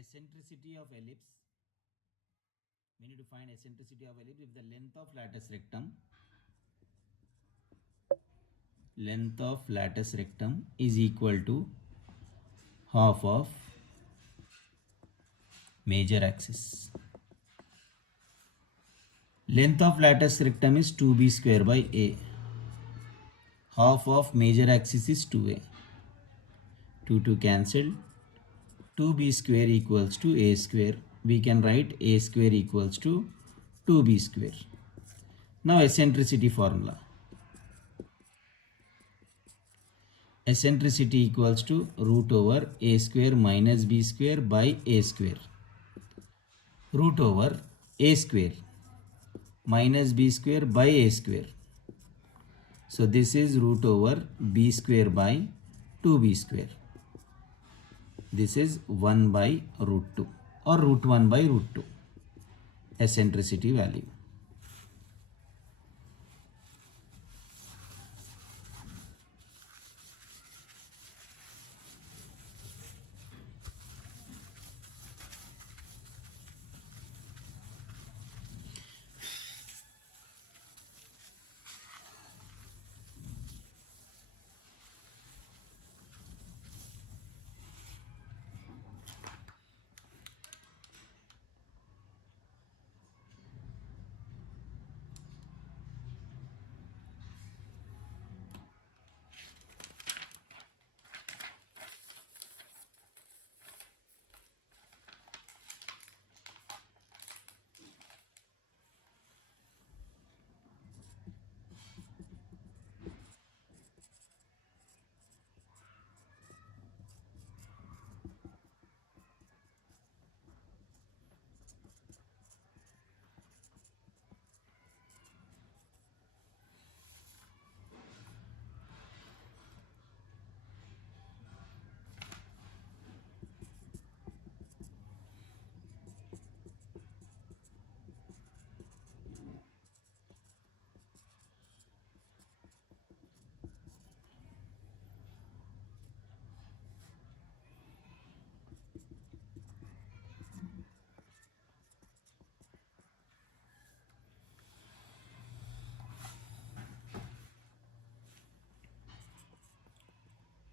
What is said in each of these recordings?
eccentricity of ellipse. We need to find eccentricity of ellipse if the length of lattice rectum is equal to half of major axis. Length of lattice rectum is 2b square by a. Half of major axis is 2a. 2 cancelled. 2b square equals to a square. We can write a square equals to 2b square. Now eccentricity formula. Eccentricity equals to root over a square minus b square by a square. Root over a square minus b square by a square. So this is root over b square by 2b square. This is 1 by root 2 or root 1 by root 2. Eccentricity value.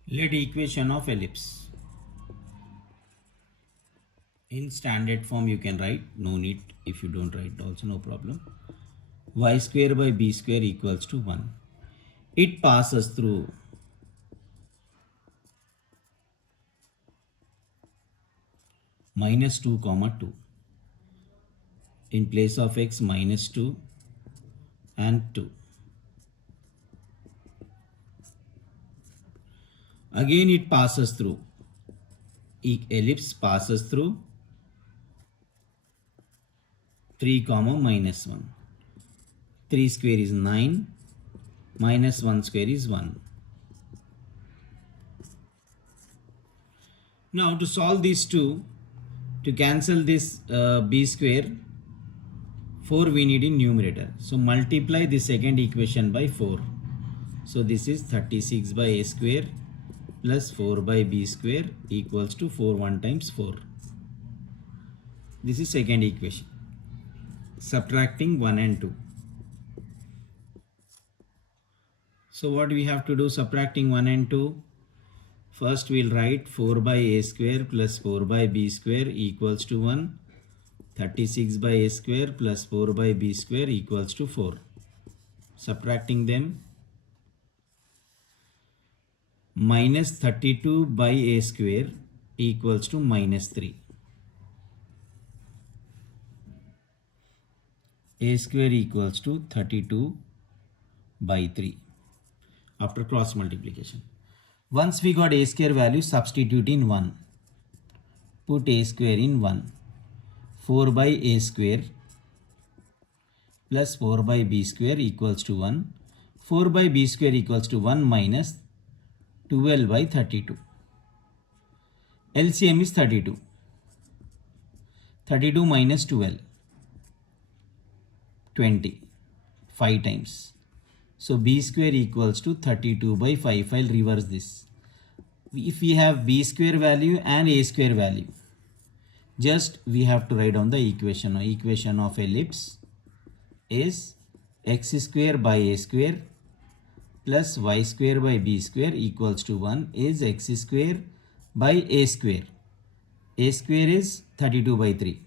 Let equation of ellipse. In standard form you can write, no need if you don't write also no problem. Y square by b square equals to 1. It passes through minus 2 comma 2. In place of x minus 2 and 2. Again it passes through, ellipse passes through 3 comma minus 1. 3 square is 9, minus 1 square is 1. Now to solve these two, to cancel this b square, 4 we need in numerator. So multiply the second equation by 4. So this is 36 by a square plus 4 by b square equals to 4 1 times 4. This is second equation. Subtracting 1 and 2. So what we have to do subtracting 1 and 2? First we'll write 4 by a square plus 4 by b square equals to 1. 36 by a square plus 4 by b square equals to 4. Subtracting them. Minus 32 by a square equals to minus 3. A square equals to 32 by 3 after cross multiplication. Once we got a square value, substitute in 1. Put a square in 1. 4 by a square plus 4 by b square equals to 1. 4 by b square equals to 1 minus 12 by 32. LCM is 32. 32 minus 12. 20. 5 times. So b square equals to 32 by 5. I'll reverse this. If we have b square value and a square value, Just we have to write down the equation. Equation of ellipse is x square by a square plus y square by b square equals to 1 is x square by a square. A square is 32 by 3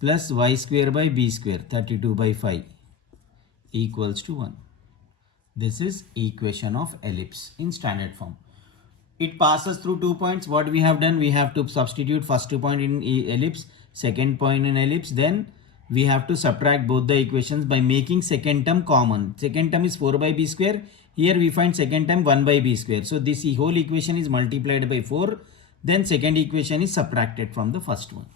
plus y square by b square 32 by 5 equals to 1. This is equation of ellipse in standard form. It passes through 2 points. What we have done, we have to substitute first 2 point in ellipse, second point in ellipse, then we have to subtract both the equations by making second term common. Second term is 4 by b square. Here we find second term 1 by b square. So this whole equation is multiplied by 4. Then second equation is subtracted from the first one.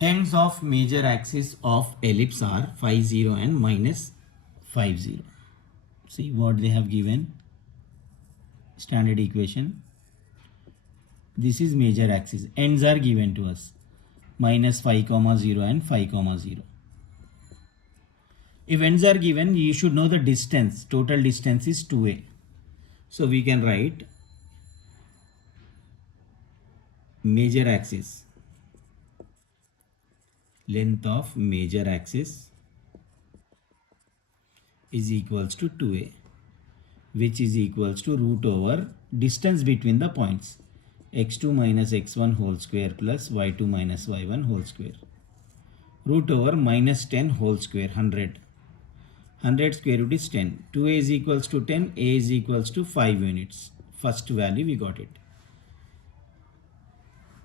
Ends of major axis of ellipse are phi 0 and minus 5 0. See what they have given. Standard equation. This is major axis. Ends are given to us. Minus 5 comma 0 and 5 comma 0. If ends are given, you should know the distance. Total distance is 2a. So we can write major axis. Length of major axis is equals to 2a, which is equals to root over distance between the points x2 minus x1 whole square plus y2 minus y1 whole square, root over minus 10 whole square, 100. 100 square root is 10. 2a is equals to 10, a is equals to 5 units. First value we got it.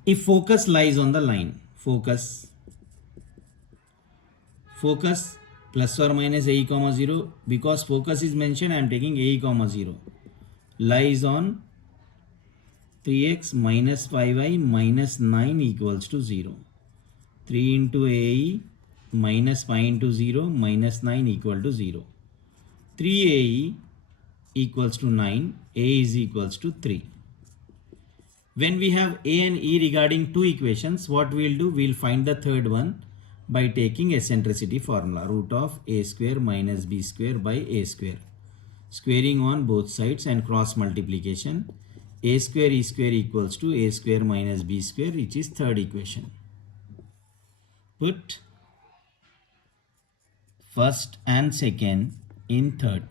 If focus lies on the line, focus plus or minus a comma 0, because focus is mentioned, I am taking a comma 0, lies on 3x minus 5y minus 9 equals to 0. 3 into ae minus 5 into 0 minus 9 equal to 0. 3ae equals to 9, a is equals to 3. When we have a and e regarding two equations, what we will do, we will find the third one by taking eccentricity formula, root of a square minus b square by a square. Squaring on both sides and cross multiplication. A square e square equals to a square minus b square, which is third equation. Put first and second in third.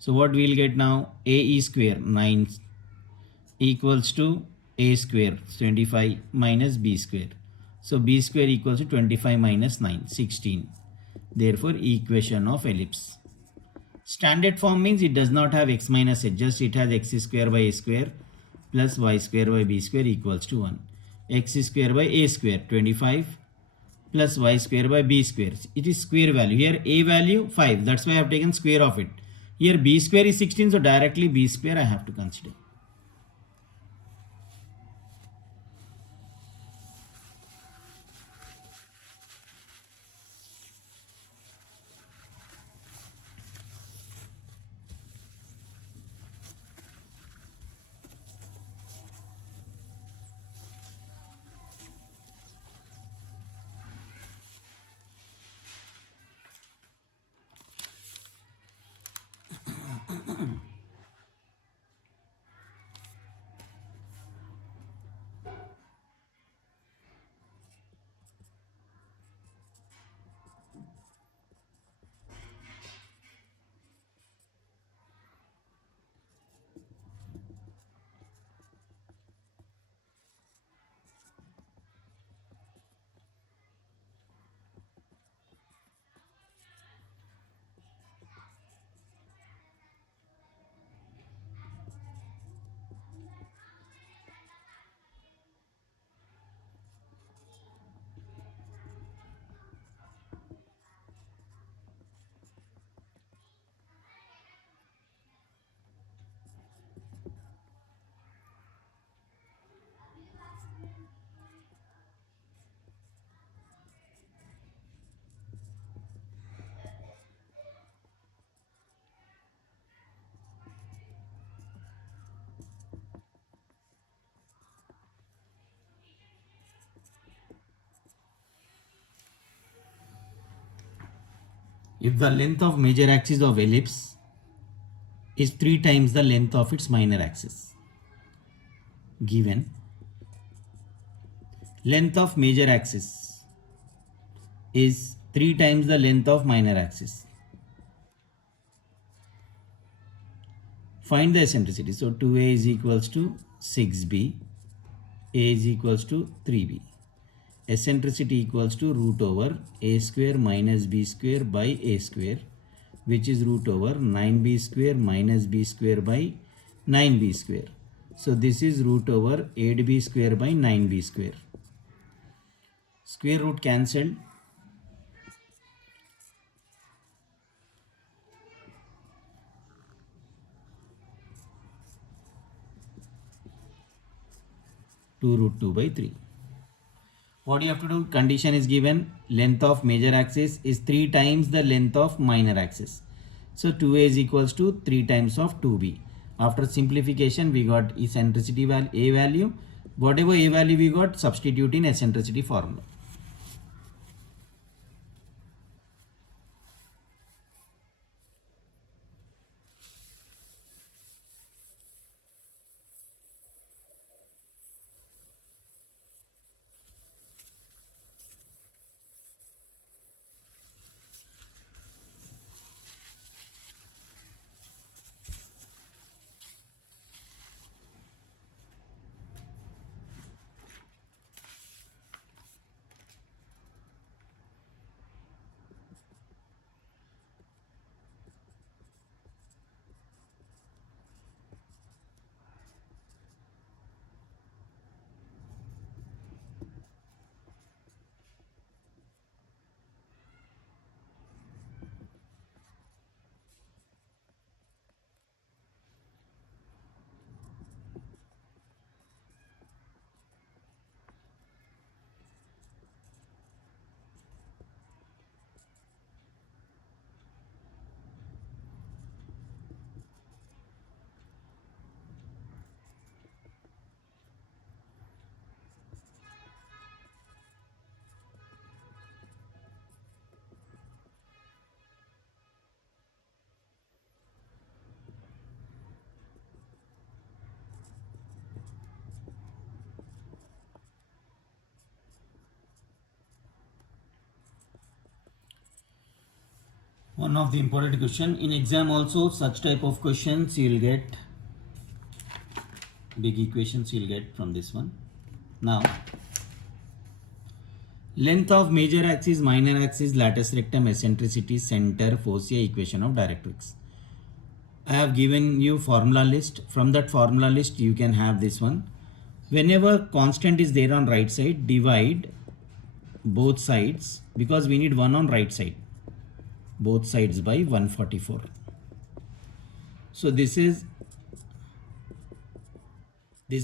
So what we will get now, a e square 9 equals to a square 25 minus b square. So b square equals to 25 minus 9, 16. Therefore equation of ellipse. Standard form means it does not have x minus h, just it has x square by a square plus y square by b square equals to 1. X square by a square 25 plus y square by b square. It is square value. Here a value 5. That's why I have taken square of it. Here b square is 16. So directly b square I have to consider. If the length of major axis of ellipse is 3 times the length of its minor axis, given length of major axis is 3 times the length of minor axis. Find the eccentricity. So 2a is equals to 6b, a is equals to 3b. Eccentricity equals to root over a square minus b square by a square, which is root over 9b square minus b square by 9b square. So this is root over 8b square by 9b square. Square root cancelled. Two root 2 by 3. What you have to do? Condition is given. Length of major axis is 3 times the length of minor axis. So 2a is equals to 3 times of 2b. After simplification, we got eccentricity value, a value. Whatever a value we got, substitute in eccentricity formula. One of the important question in exam also, such type of questions you will get, big equations you will get from this one. Now, length of major axis, minor axis, latus rectum, eccentricity, center, foci, equation of directrix. I have given you formula list. From that formula list, you can have this one. Whenever constant is there on right side, divide both sides, because we need 1 on right side, both sides by 144. So this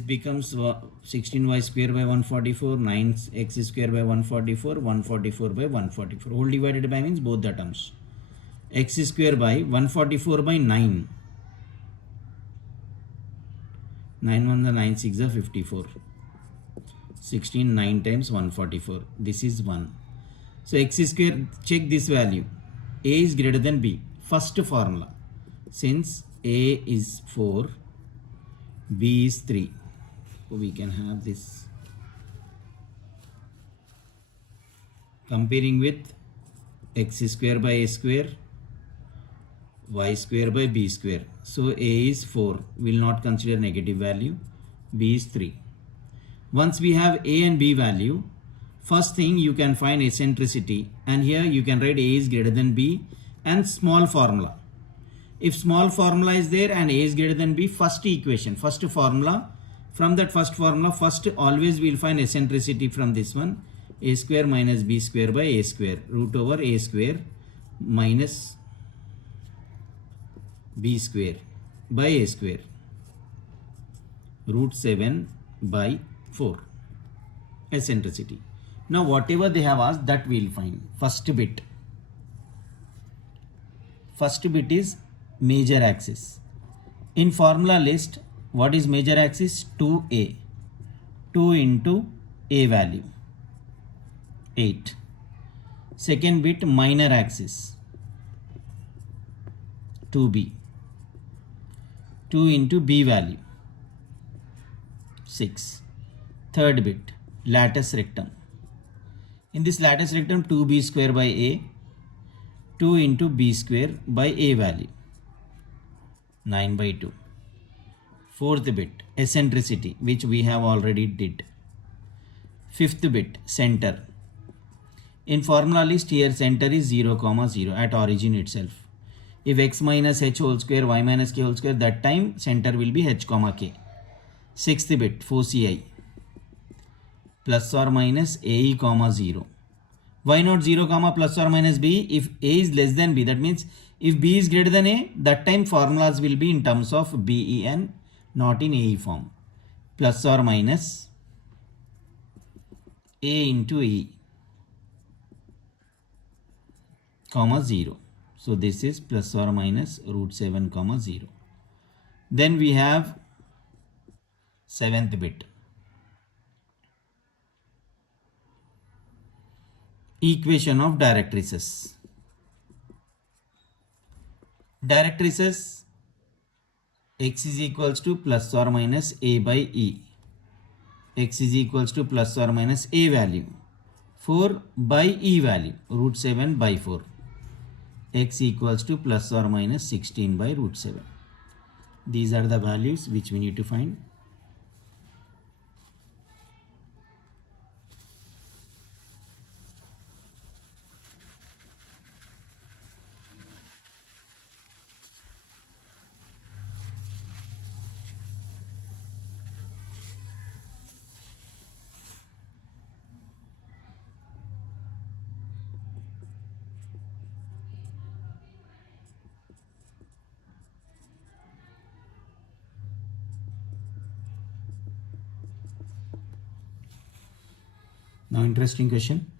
becomes 16y square by 144, 9x square by 144, 144 by 144. Whole divided by means both the terms. X square by 144 by 9. 9 1 the 9 6 are 54. 16 9 times 144. This is 1. So x square, check this value. A is greater than B. First formula. Since A is 4, B is 3. So we can have this. Comparing with x square by a square, y square by b square. So a is 4. Will not consider negative value. B is 3. Once we have a and b value, first thing you can find eccentricity, and here you can write a is greater than b and small formula. If small formula is there and a is greater than b, first equation, first formula, from that first formula, first always we will find eccentricity from this one, a square minus b square by a square, root over a square minus b square by a square, root 7 by 4, eccentricity. Now whatever they have asked, that we will find. First bit is major axis. In formula list, what is major axis? 2a. 2 into a value, 8. Second bit minor axis. 2b, 2 into b value 6. Third bit, lattice rectum. In this lattice rectum, 2b square by a, 2 into b square by a value 9 by 2. Fourth bit, eccentricity, which we have already did. Fifth bit, center. In formula list, here center is 0, 0 at origin itself. If x minus h whole square, y minus k whole square, that time center will be h, k. Sixth bit, foci, plus or minus a, 0. Why not 0, plus or minus b? If a is less than b, that means if b is greater than a, that time formulas will be in terms of ben, not in ae form. Plus or minus a into e, 0. So this is plus or minus root 7, 0. Then we have seventh bit. Equation of directrices. Directrices, x is equals to plus or minus a by e. X is equals to plus or minus a value 4 by e value root 7 by 4. X equals to plus or minus 16 by root 7. These are the values which we need to find. Now interesting question.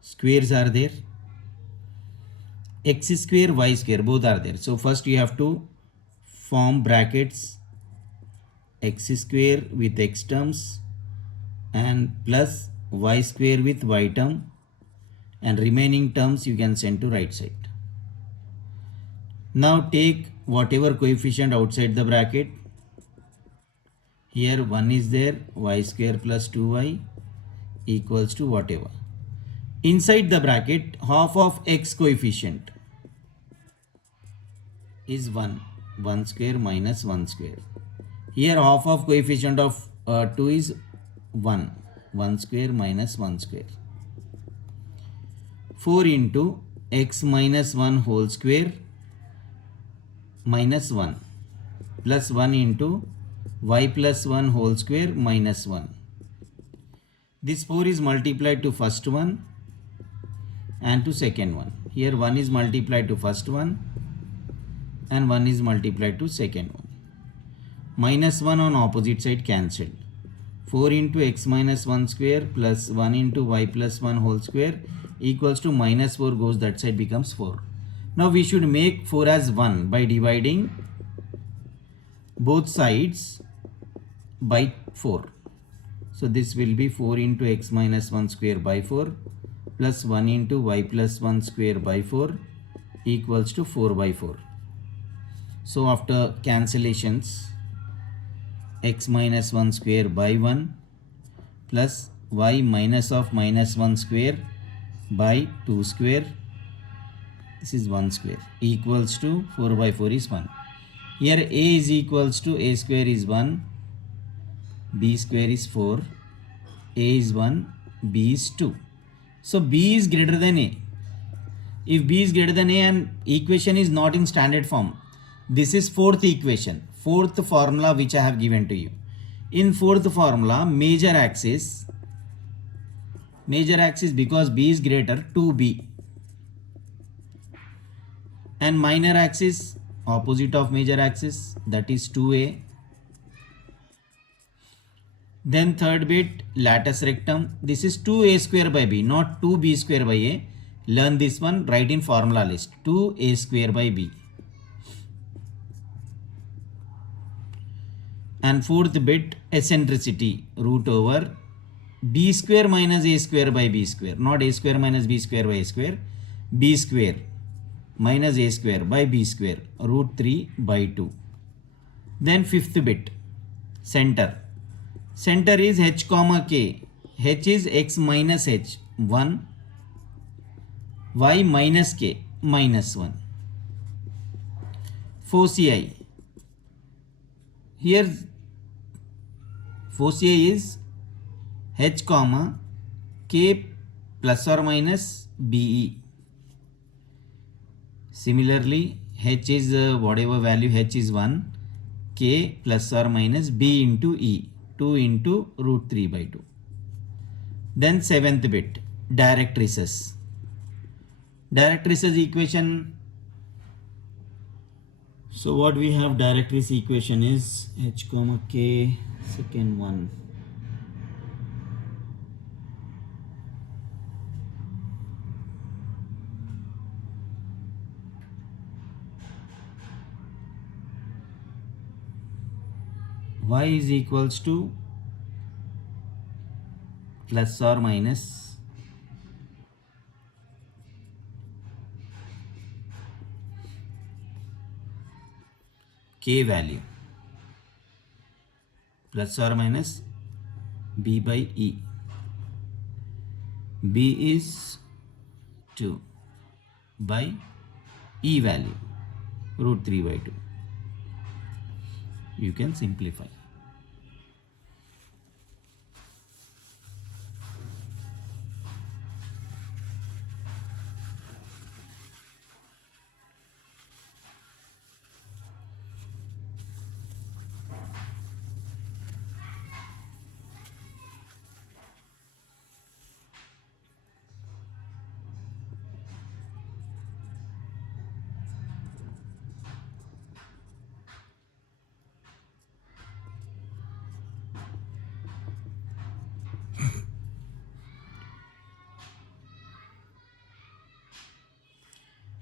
Squares are there. X square, y square, both are there. So first you have to form brackets x square with x terms and plus y square with y term, and remaining terms you can send to right side. Now take whatever coefficient outside the bracket. Here 1 is there, y square plus 2y equals to whatever. Inside the bracket, half of x coefficient is 1, 1 square minus 1 square. Here half of coefficient of 2 is 1, 1 square minus 1 square. 4 into x minus 1 whole square minus 1 plus 1 into y plus 1 whole square minus 1. This 4 is multiplied to first one and to second one. Here 1 is multiplied to first one and 1 is multiplied to second one. Minus 1 on opposite side cancelled. 4 into x minus 1 square plus 1 into y plus 1 whole square equals to minus 4 goes that side, becomes 4. Now we should make 4 as 1 by dividing both sides by 4. So this will be 4 into x minus 1 square by 4 plus 1 into y plus 1 square by 4 equals to 4 by 4. So after cancellations, x minus 1 square by 1 plus y minus of minus 1 square by 2 square, this is 1 square, equals to 4 by 4 is 1. Here a is equals to a square is 1, b square is 4, a is 1, b is 2. So b is greater than a. If b is greater than a and equation is not in standard form, this is fourth equation, fourth formula which I have given to you. In fourth formula, major axis because b is greater, 2b, and minor axis opposite of major axis, that is 2a. Then third bit, lattice rectum. This is 2a square by b, not 2b square by a. Learn this one, write in formula list, 2a square by b. And fourth bit, eccentricity, root over b square minus a square by b square, not a square minus b square by a square, b square minus a square by b square root 3 by 2. Then fifth bit, center. Center is h comma k. H is x minus h 1, y minus k minus 1. Foci. Here foci is h comma k plus or minus be. Similarly, h is whatever value h is 1, k plus or minus b into e, 2 into root 3 by 2. Then seventh bit, directrices. Directrices equation. So what we have, directrice equation is h comma k, second one. Y is equals to plus or minus k value plus or minus b by e. B is 2 by e value root 3 by 2. You can simplify.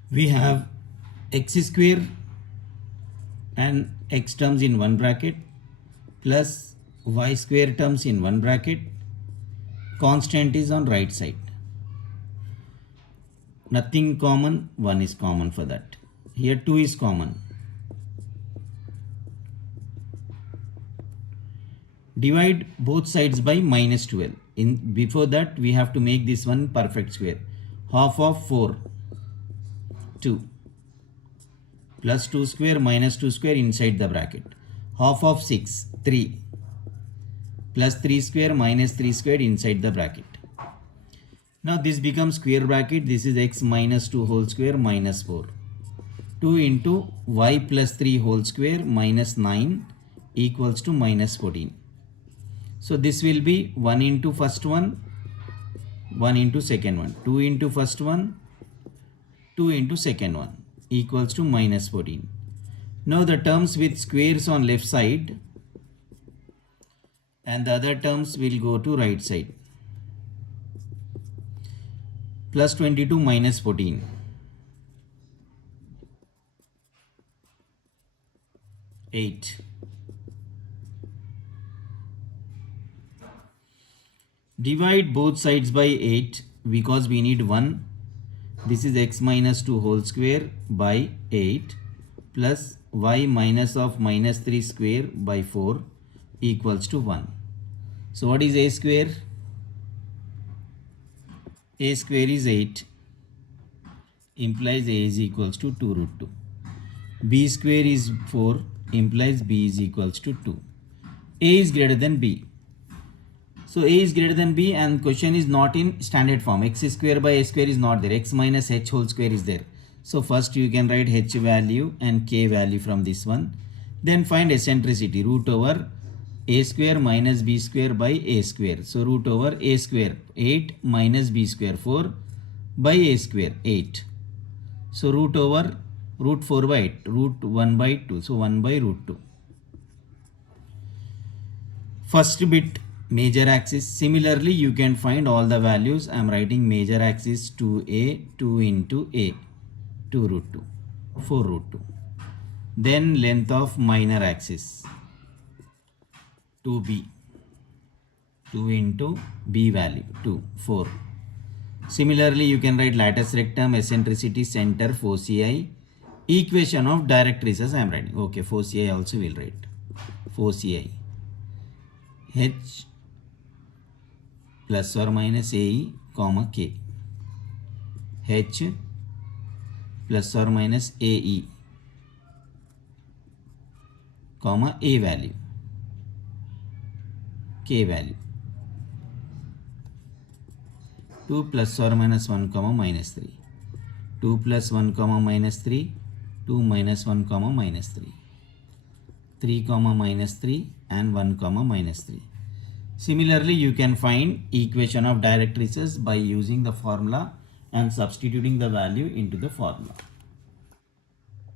We have x square and x terms in one bracket plus y square terms in one bracket. Constant is on right side. Nothing common, 1 is common for that. Here 2 is common. Divide both sides by minus 12. Before that we have to make this one perfect square. Half of 4, 2, plus 2 square minus 2 square inside the bracket. Half of 6, 3, plus 3 square minus 3 square inside the bracket. Now this becomes square bracket. This is x minus 2 whole square minus 4. 2 into y plus 3 whole square minus 9 equals to minus 14. So this will be 1 into first one, 1 into second one, 2 into first one, 2 into second one equals to minus 14. Now the terms with squares on left side and the other terms will go to right side. Plus 22 minus 14. 8. Divide both sides by 8 because we need 1. This is x minus 2 whole square by 8 plus y minus of minus 3 square by 4 equals to 1. So what is a square? A square is 8, implies a is equals to 2 root 2. B square is 4, implies b is equals to 2. A is greater than b. So a is greater than b and question is not in standard form. X square by a square is not there. X minus h whole square is there. So first you can write h value and k value from this one. Then find eccentricity, root over a square minus b square by a square. So root over a square 8 minus b square 4 by a square 8. So root over root 4 by 8, root 1 by 2. So 1 by root 2. First bit major axis. Similarly you can find all the values. I am writing major axis 2a, 2 into a, 2 root 2, 4 root 2. Then length of minor axis 2b, 2 into b value 2, 4. Similarly, you can write lattice rectum, eccentricity, center, foci, equation of directrices I am writing. Okay, foci also will write. Foci h plus or minus ae comma k, h plus or minus ae comma a value, k value, 2 plus or minus 1 comma minus 3, 2 plus 1 comma minus 3, 2 minus 1 comma minus 3, 3 comma minus 3 and 1 comma minus 3. Similarly, you can find equation of directrices by using the formula and substituting the value into the formula.